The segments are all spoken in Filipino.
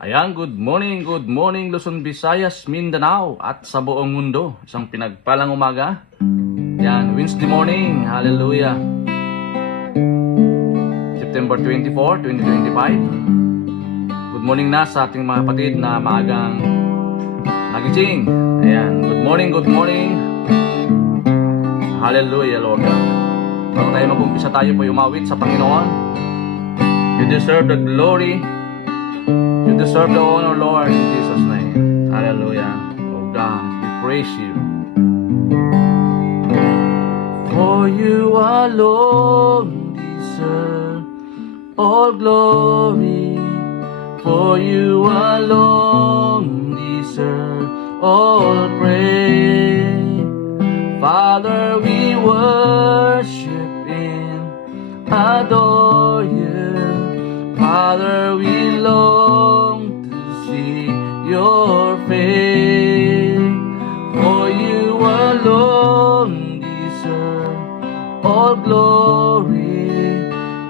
Ayan, good morning Luzon, Visayas, Mindanao at sa buong mundo. Isang pinagpalang umaga. Yan, Wednesday morning, hallelujah. September 24, 2025. Good morning na sa ating mga kapatid na maagang nagising. Ayan, good morning. Hallelujah, Lord God. Bago tayo mag-umpisa, tayo po umawit sa Panginoon. You deserve the glory. You deserve the honor, Lord, in Jesus' name. Hallelujah. Oh God, we praise you. For you alone deserve all glory. For you alone deserve all praise. Father, we worship and adore you. Father, we long to see your face. For you alone deserve all glory.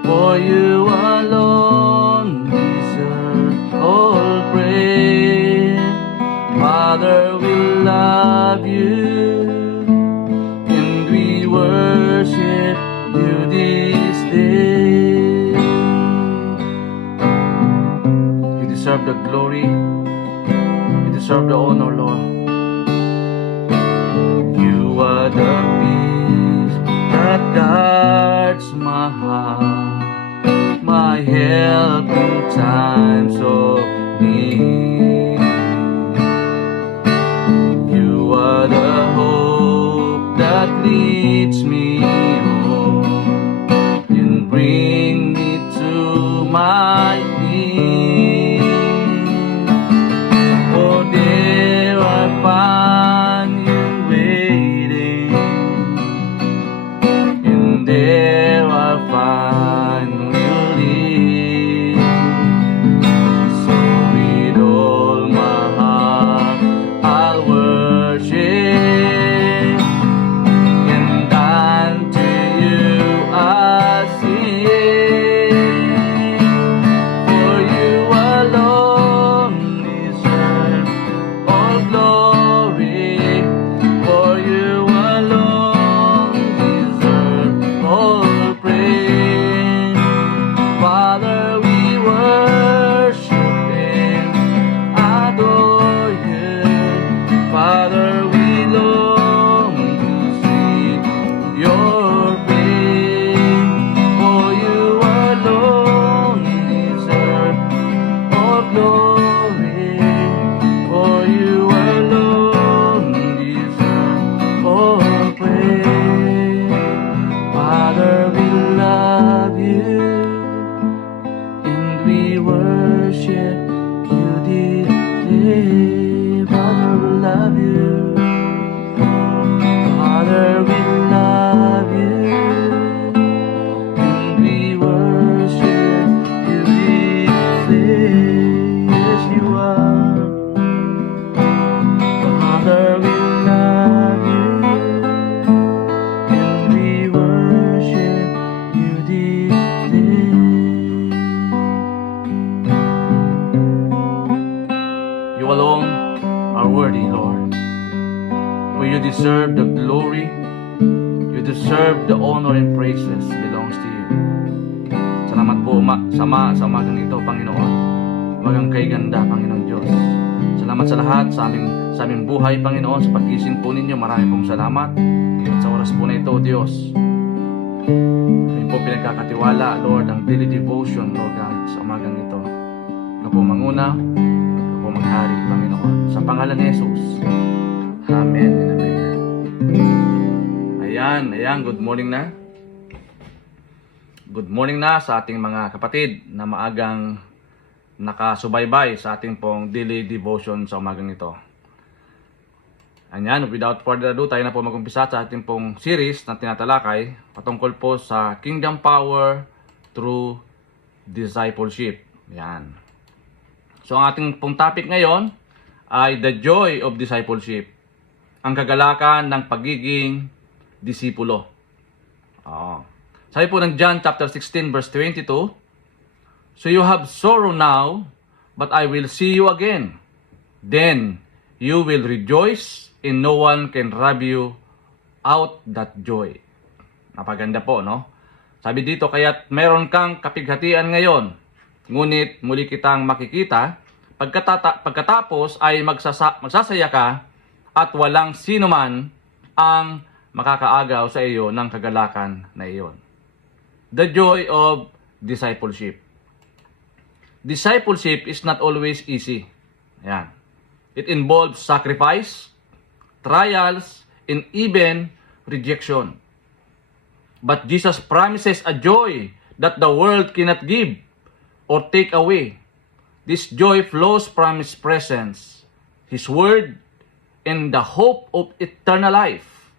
For you alone deserve all praise. Father, we love you and we worship you this day. You deserve the glory. You deserve the honor, Lord. You are the peace that guards my heart, my help in times of need. You are the hope that leads me home and bring me to my knees. For there I find you waiting, and there I find you lead. So with all my heart I'll worship, and unto you I sing. For you alone deserve all glory. For you alone deserve all praise. Father, we worship and adore you. Father, we long to see your face. For you alone deserve all glory. For you alone deserve all praise. Father, we love you and we worship you this day. Father, we love you. Father, we love you and we worship you this day. Yes, you are. Father, we love you and we worship you this day. You alone are worthy, Lord. For you deserve the glory. You deserve the honor and praises belongs to you. Salamat po sa umagang ito, Panginoon. Umagang kay ganda, Panginoon Diyos. Salamat sa lahat sa aming buhay, Panginoon, sa paggising po ninyo. Marami pong salamat. At sa oras po na ito, Diyos, kami po pinagkakatiwala, Lord, ang daily devotion, Lord God, sa umagang ito. Ikaw po manguna, ikaw po maghari, Panginoon. Sa pangalan ni Jesus. Amen and amen. Ayan, good morning na. Good morning na sa ating mga kapatid na maagang nakasubaybay sa ating pong daily devotion sa umagang ito. Ayan, without further ado, tayo na po mag-umpisa sa ating pong series na tinatalakay patungkol po sa Kingdom Power through Discipleship. Ayan. So, ang ating pong topic ngayon ay the joy of discipleship. Ang kagalakan ng pagiging disipulo. Sabi po ng John chapter 16 verse 22, So you have sorrow now, but I will see you again. Then you will rejoice, and no one can rob you out that joy. Napaganda po, no? Sabi dito, kaya't meron kang kapighatian ngayon, ngunit muli kitang makikita, pagkatapos ay magsasaya ka, at walang sino man ang makakaagaw sa iyo ng kagalakan na iyon. The joy of discipleship. Discipleship is not always easy. Ayan. It involves sacrifice, trials, and even rejection. But Jesus promises a joy that the world cannot give or take away. This joy flows from His presence, His word, and the hope of eternal life.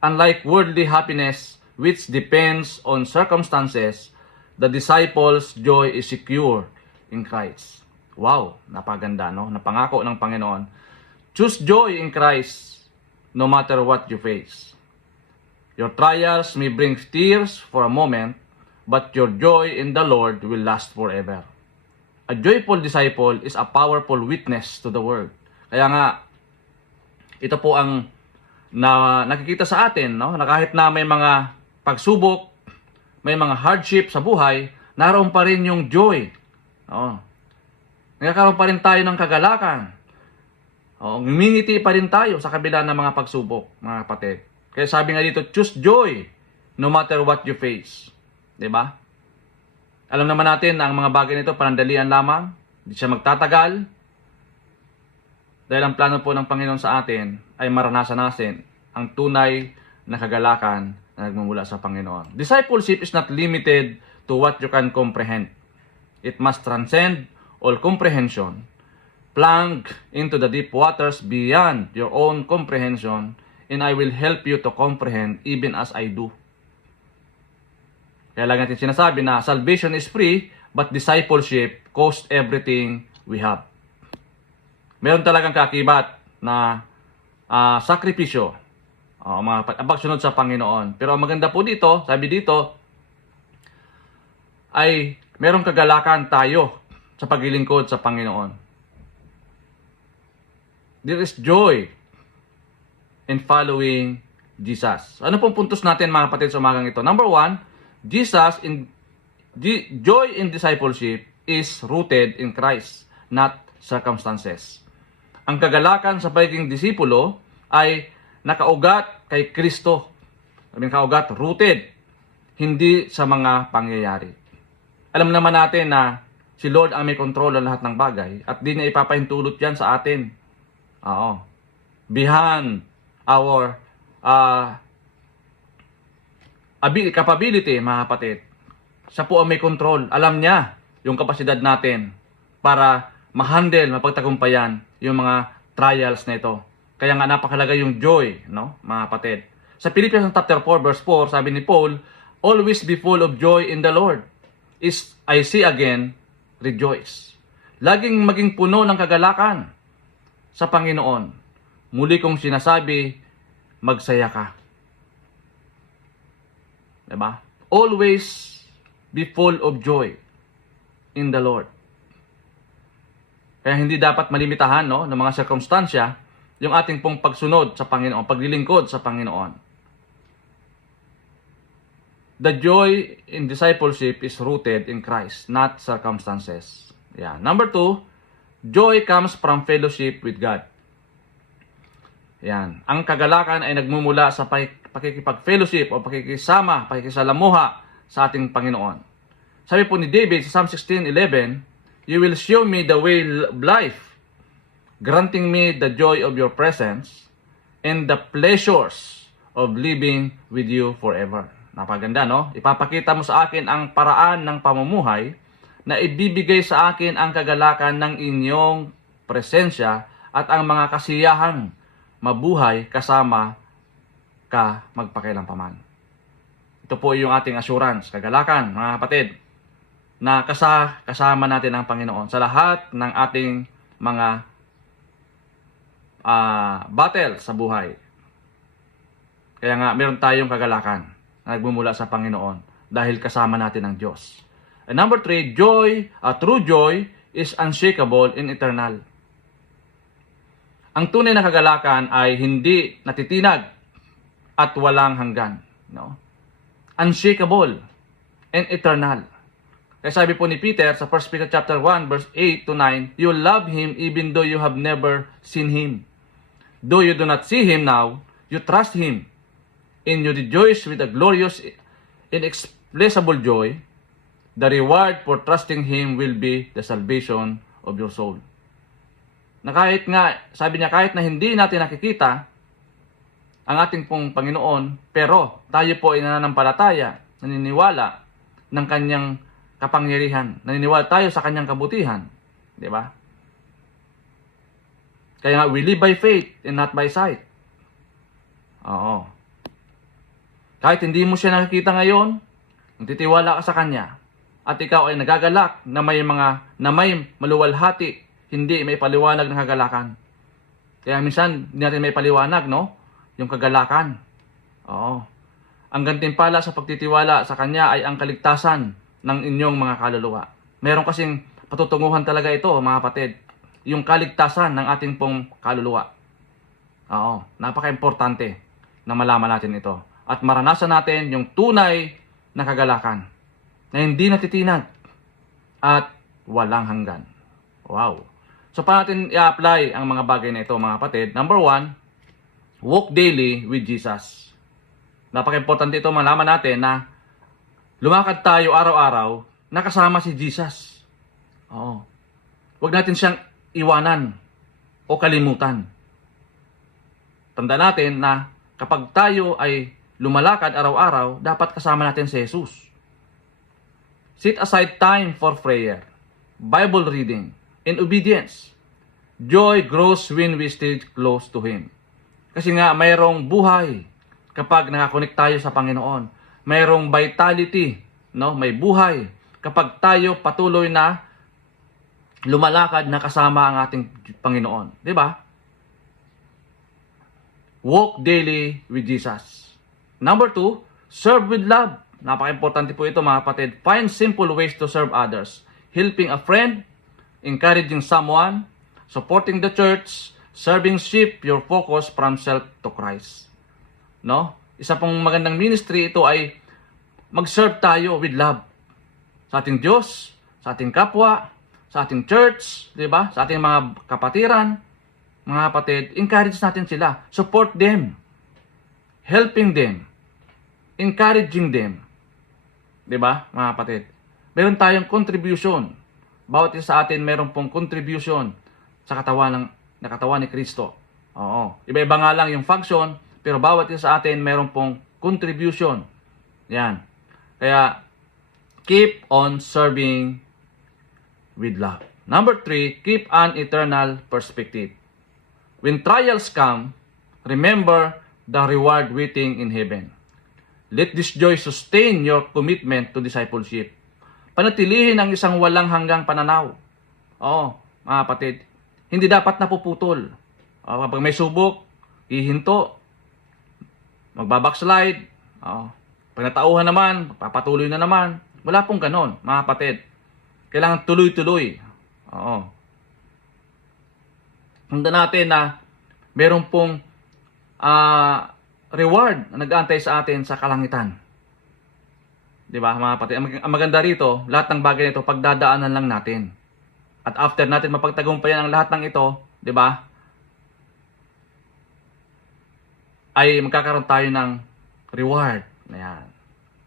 Unlike worldly happiness, which depends on circumstances, the disciples' joy is secure in Christ. Wow, napaganda, no? Napangako ng Panginoon. Choose joy in Christ no matter what you face. Your trials may bring tears for a moment, but your joy in the Lord will last forever. A joyful disciple is a powerful witness to the world. Kaya nga, ito po ang nakikita sa atin, no? Na kahit na may mga pagsubok, may mga hardship sa buhay, naroon pa rin yung joy. No? Nagkakaroon pa rin tayo ng kagalakan. Ngumingiti pa rin tayo sa kabila ng mga pagsubok, mga kapatid. Kaya sabi nga dito, choose joy no matter what you face. Diba? Alam naman natin na ang mga bagay nito panandalian lamang, hindi siya magtatagal. Dahil ang plano po ng Panginoon sa atin ay maranasan natin ang tunay na kagalakan na nagmumula sa Panginoon. Discipleship is not limited to what you can comprehend. It must transcend all comprehension, plunge into the deep waters beyond your own comprehension, and I will help you to comprehend even as I do. Kaya lang natin sinasabi na salvation is free, but discipleship costs everything we have. Meron talagang kakibat na sakripisyo, mga pagsunod sa Panginoon. Pero ang maganda po dito, sabi dito, ay merong kagalakan tayo sa paglilingkod sa Panginoon. There is joy in following Jesus. Ano pong puntos natin mga kapatid sa umagang ito? Number one, joy in discipleship is rooted in Christ, not circumstances. Ang kagalakan sa pagiging disipulo ay nakaugat kay Kristo. Sabi kaugat, rooted, hindi sa mga pangyayari. Alam naman natin na si Lord ang may kontrol ng lahat ng bagay at di niya ipapahintulot yan sa atin. Beyond our capability, mga kapatid. Siya po ang may control. Alam niya yung kapasidad natin para ma-handle, mapagtagumpayan yung mga trials na ito. Kaya nga napakalaga yung joy, no, mga kapatid. Sa Philippians chapter 4 verse 4, sabi ni Paul, always be full of joy in the Lord. Is I see again, rejoice. Laging maging puno ng kagalakan sa Panginoon. Muli kong sinasabi, magsaya ka. Diba? Always be full of joy in the Lord. Kaya hindi dapat malimitahan, no, ng mga sirkumstansya yung ating pong pagsunod sa Panginoon, paglilingkod sa Panginoon. The joy in discipleship is rooted in Christ, not circumstances. Yeah. Number 2, joy comes from fellowship with God. Yan. Ang kagalakan ay nagmumula sa pakikipag-fellowship o pakikisama, pakikisalamuha sa ating Panginoon. Sabi po ni David sa Psalm 16:11, you will show me the way of life, granting me the joy of your presence and the pleasures of living with you forever. Napaganda, no? Ipapakita mo sa akin ang paraan ng pamumuhay na ibibigay sa akin ang kagalakan ng inyong presensya at ang mga kasiyahang mabuhay kasama ka magpakailanpaman. Ito po yung ating assurance, kagalakan, mga kapatid, na kasama natin ang Panginoon sa lahat ng ating mga battle sa buhay. Kaya nga, meron tayong kagalakan na nagmumula sa Panginoon dahil kasama natin ang Diyos. And number 3, true joy is unshakable and eternal. Ang tunay na kagalakan ay hindi natitinag at walang hanggan. No? Unshakable and eternal. Kaya sabi po ni Peter sa 1 Peter chapter 1 verse 8 to 9, you love Him even though you have never seen Him. Though you do not see Him now, you trust Him, and you rejoice with a glorious, inexpressible joy. The reward for trusting Him will be the salvation of your soul. Na kahit nga, sabi niya, kahit na hindi natin nakikita ang ating pong Panginoon, pero tayo po ay nananampalataya, naniniwala ng Kanyang kapangyarihan, naniniwala tayo sa Kanyang kabutihan. Di ba? Kaya nga, we live by faith and not by sight. Oo. Kahit hindi mo siya nakikita ngayon, nagtitiwala ka sa Kanya, at ikaw ay nagagalak na may maluwalhati, hindi may paliwanag ng kagalakan. Kaya minsan, hindi natin may paliwanag, no? Yung kagalakan. Oo. Ang gantimpala sa pagtitiwala sa Kanya ay ang kaligtasan ng inyong mga kaluluwa. Meron kasing patutunguhan talaga ito, mga kapatid. Yung kaligtasan ng ating pong kaluluwa. Oo. Napaka-importante na malaman natin ito. At maranasan natin yung tunay na kagalakan na hindi natitinag at walang hanggan. Wow. So, paano natin i-apply ang mga bagay na ito, mga kapatid? Number 1, walk daily with Jesus. Napaka-importante ito, malaman natin na lumakad tayo araw-araw na kasama si Jesus. Oo. Huwag natin siyang iwanan o kalimutan. Tanda natin na kapag tayo ay lumalakad araw-araw, dapat kasama natin si Jesus. Set aside time for prayer, Bible reading, and obedience. Joy grows when we stay close to Him. Kasi nga, mayroong buhay kapag nakakonect tayo sa Panginoon. Mayroong vitality, no? May buhay kapag tayo patuloy na lumalakad na kasama ang ating Panginoon. Di ba? Walk daily with Jesus. Number 2, serve with love. Napaka-importante po ito, mga kapatid. Find simple ways to serve others. Helping a friend, encouraging someone, supporting the church, serving sheep, your focus from self to Christ. No? Isa pong magandang ministry ito ay mag-serve tayo with love. Sa ating Diyos, sa ating kapwa, sa ating church, di ba? Sa ating mga kapatiran, mga kapatid, encourage natin sila. Support them. Helping them. Encouraging them. Di ba, mga kapatid? Meron tayong contribution. Bawat isa sa atin meron pong contribution sa katawan ni Kristo. Oo. Iba-iba nga lang yung function, pero bawat isa sa atin meron pong contribution. Yan. Kaya, keep on serving with love. Number 3, keep an eternal perspective. When trials come, remember the reward waiting in heaven. Let this joy sustain your commitment to discipleship. Panatilihin ang isang walang hanggang pananaw. Oo, mga kapatid, hindi dapat napuputol. Kapag may subok, hihinto, magbabackslide, pag natauhan naman, papatuloy na naman. Wala pong ganon, mga kapatid. Kailangan tuloy-tuloy. Oo. Handa natin na meron pong reward na nag-aantay sa atin sa kalangitan. Di ba, mga kapatid? Ang maganda rito, lahat ng bagay nito, pagdadaanan lang natin. At after natin mapagtagumpayan ang lahat ng ito, di ba, ay magkakaroon tayo ng reward. Ayan.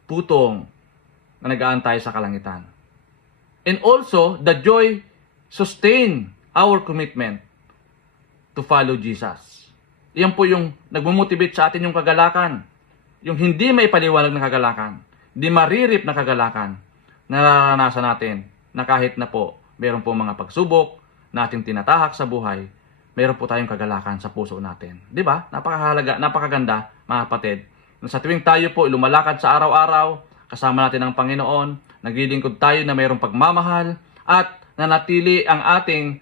Putong na nag-aantay sa kalangitan. And also, the joy sustain our commitment to follow Jesus. Iyan po yung nagmumotivate sa atin yung kagalakan. Yung hindi may paliwanag na kagalakan. Hindi maririp na kagalakan na nararanasan natin na kahit na po meron po mga pagsubok na ating tinatahak sa buhay, meron po tayong kagalakan sa puso natin. Di ba? Napakahalaga, napakaganda, mga kapatid. Sa tuwing tayo po lumalakad sa araw-araw, kasama natin ang Panginoon, naglilingkod tayo na mayroong pagmamahal, at nanatili ang ating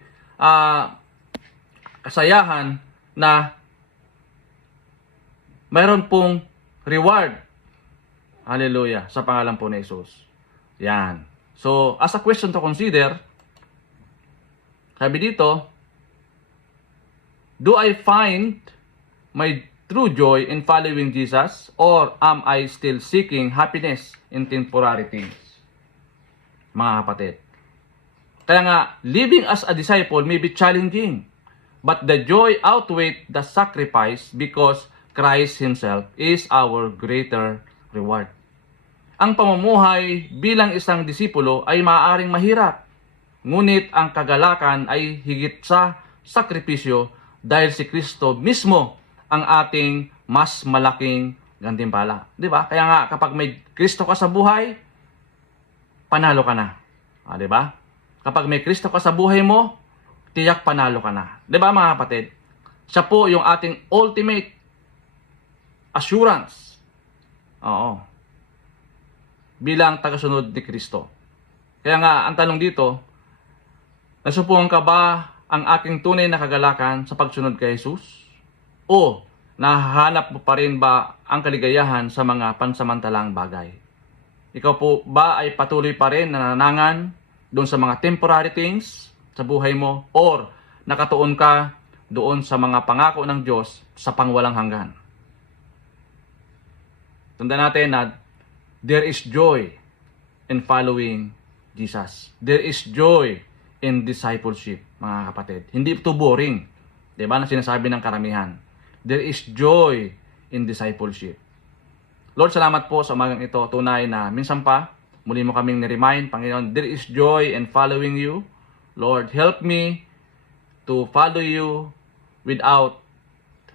kasayahan na mayroon pong reward. Hallelujah. Sa pangalan po ni Jesus. Yan. So, as a question to consider, Sabi dito, do I find my true joy in following Jesus, or am I still seeking happiness in temporary things? Mga kapatid. Kaya nga, living as a disciple may be challenging, but the joy outweighs the sacrifice because Christ Himself is our greater reward. Ang pamumuhay bilang isang disipulo ay maaaring mahirap, ngunit ang kagalakan ay higit sa sakripisyo dahil si Kristo mismo ang ating mas malaking gantimpala. Di ba? Kaya nga, kapag may Kristo ka sa buhay, panalo ka na. Di ba? Kapag may Kristo ka sa buhay mo, tiyak panalo ka na. Di ba mga kapatid? Siya po yung ating ultimate assurance. Oo. Bilang tagasunod ni Kristo. Kaya nga, ang tanong dito, nasupukan ka ba ang aking tunay na kagalakan sa pagsunod kay Jesus? O nahahanap mo pa rin ba ang kaligayahan sa mga pansamantalang bagay? Ikaw po ba ay patuloy pa rin na nananangan doon sa mga temporary things sa buhay mo, or nakatuon ka doon sa mga pangako ng Diyos sa pangwalang hanggan? Tandaan natin na there is joy in following Jesus. There is joy in discipleship, mga kapatid. Hindi ito boring. Diba na sinasabi ng karamihan? There is joy in discipleship. Lord, salamat po sa umagang ito. Tunay na minsan pa, muli mo kaming ni-remind, Panginoon, there is joy in following you. Lord, help me to follow you without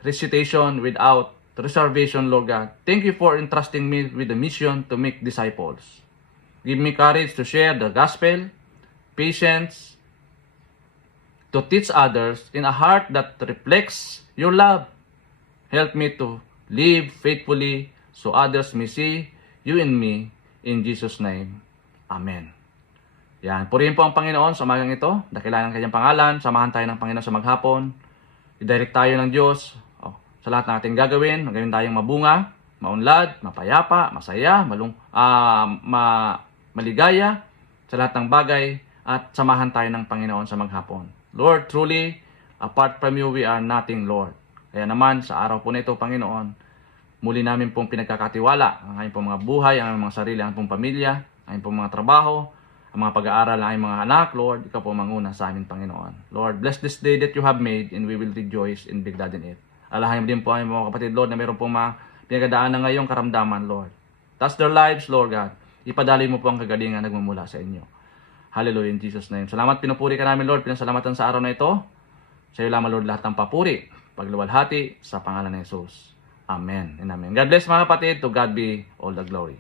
recitation, without reservation, Lord God. Thank you for entrusting me with the mission to make disciples. Give me courage to share the gospel, patience, to teach others in a heart that reflects your love. Help me to live faithfully so others may see you in me. In Jesus' name. Amen. Yan. Purihin po ang Panginoon sa umagang ito. Dakilanan ang kanyang pangalan. Samahan tayo ng Panginoon sa maghapon. I-direct tayo ng Diyos sa lahat ng ating gagawin. Magawin tayong mabunga, maunlad, mapayapa, masaya, maligaya sa lahat ng bagay. At samahan tayo ng Panginoon sa maghapon. Lord, truly, apart from you, we are nothing, Lord. Kaya naman, sa araw po na ito, Panginoon, muli namin pong pinagkakatiwala ang aming pong mga buhay, ang aming mga sarili, ang aming pong pamilya, ang aming pong mga trabaho, ang mga pag-aaral, ang aming mga anak, Lord. Ikaw po manguna sa amin, Panginoon. Lord, bless this day that you have made, and we will rejoice and be glad in it. Alahain mo din po ang mga kapatid, Lord, na meron pong mga pinagdadaan na ngayong karamdaman, Lord. Touch their lives, Lord God. Ipadali mo po ang kagalingan na nagmumula sa inyo. Hallelujah, in Jesus' name. Salamat, pinupuri ka namin, Lord. Pinasalamatan sa araw na ito. Sa iyo lamang, Lord, lahat ng papuri, pagluwalhati sa pangalan ni Jesus. Amen and amen. God bless mga kapatid. To God be all the glory.